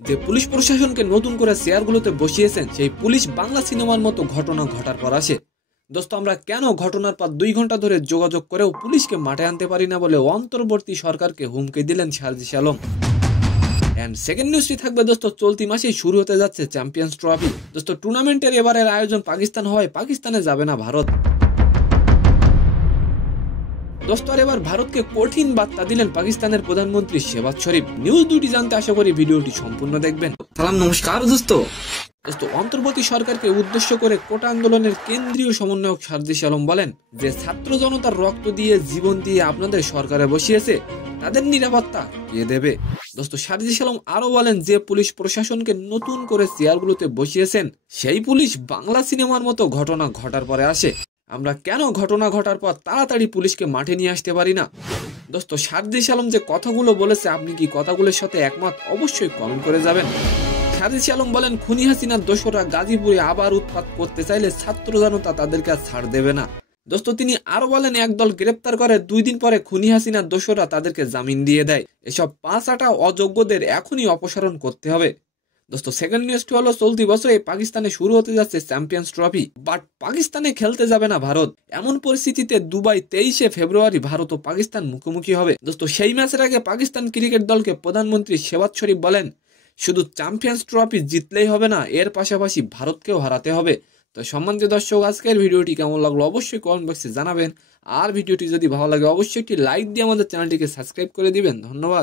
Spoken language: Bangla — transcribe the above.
যে পুলিশ প্রশাসনকে নতুন করে চেয়ারগুলোতে বসিয়েছেন সেই পুলিশ বাংলা সিনেমার মতো ঘটনা ঘটার পর আসে। দোস্ত, আমরা কেন ঘটনার পর 2 ঘন্টা ধরে যোগাযোগ করেও পুলিশকে মাঠে আনতে পারি না বলে অন্তর্বর্তী সরকারকে হুমকি দিলেন সার্জিস আলম। এন্ড সেকেন্ড নিউজটি থাকবে দোস্ত, চলতি মাসেই শুরু হতে যাচ্ছে চ্যাম্পিয়ন্স ট্রফি। দোস্ত, টুর্নামেন্টের এবারের আয়োজন পাকিস্তান হওয়ায় পাকিস্তানে যাবে না ভারত। দোস্ত, আর এবার ভারতকে কঠিন বার্তা দিলেন পাকিস্তানের প্রধানমন্ত্রী শেহবাজ শরীফ। নিউজ দুটি জানতে আশা করি ভিডিওটি সম্পূর্ণ দেখবেন। সালাম, নমস্কার দোস্ত। অন্তর্বর্তী সরকারকে উদ্দেশ্য করে কোটা আন্দোলনের কেন্দ্রীয় সমন্বয়ক সার্জিস আলম বলেন যে ছাত্র জনতার রক্ত দিয়ে জীবন দিয়ে আপনাদের সরকারে বসিয়েছে, তাদের নিরাপত্তা কে দেবে? দোস্ত, সার্জিস আলম আরো বলেন যে পুলিশ প্রশাসনকে নতুন করে চেয়ারগুলোতে বসিয়েছেন সেই পুলিশ বাংলা সিনেমার মতো ঘটনা ঘটার পরে আসে। আমরা কেন ঘটনা ঘটার পর তাড়াতাড়ি পুলিশকে মাঠে নিয়ে আসতে পারি না? দোস্ত, সার্জিস আলম যে কথাগুলো বলেছে, আপনি কি কথাগুলোর সাথে একমত? অবশ্যই কমেন্ট করে যাবেন। সার্জিস আলম বলেন, খুনি হাসিনার দোসররা গাজীপুরে আবার উৎপাত করতে চাইলে ছাত্র জনতা তাদেরকে আর ছাড় দেবে না। দোস্ত, তিনি আরো বলেন, একদল গ্রেপ্তার করে 2 দিন পরে খুনি হাসিনার দোসররা তাদেরকে জামিন দিয়ে দেয়। এসব 5 অযোগ্যদের এখনই অপসারণ করতে হবে। দোস্ত, সেকেন্ড নিউজটি হলো, চলতি বছরে পাকিস্তানে শুরু হতে যাচ্ছে চ্যাম্পিয়ন্স ট্রফি, বাট পাকিস্তানে খেলতে যাবে না ভারত। এমন পরিস্থিতিতে দুবাই 23শে ফেব্রুয়ারি ভারত ও পাকিস্তান মুখোমুখি হবে। দোস্ত, সেই ম্যাচের আগে পাকিস্তান ক্রিকেট দলকে প্রধানমন্ত্রী শেহবাজ শরীফ বলেন, শুধু চ্যাম্পিয়ন্স ট্রফি জিতলেই হবে না, এর পাশাপাশি ভারতকেও হারাতে হবে। তো সম্মানিত দর্শক, আজকের ভিডিওটি কেমন লাগলো অবশ্যই কমেন্ট বক্সে জানাবেন। আর ভিডিওটি যদি ভালো লাগে অবশ্যই একটি লাইক দিয়ে আমাদের চ্যানেলটিকে সাবস্ক্রাইব করে দিবেন। ধন্যবাদ।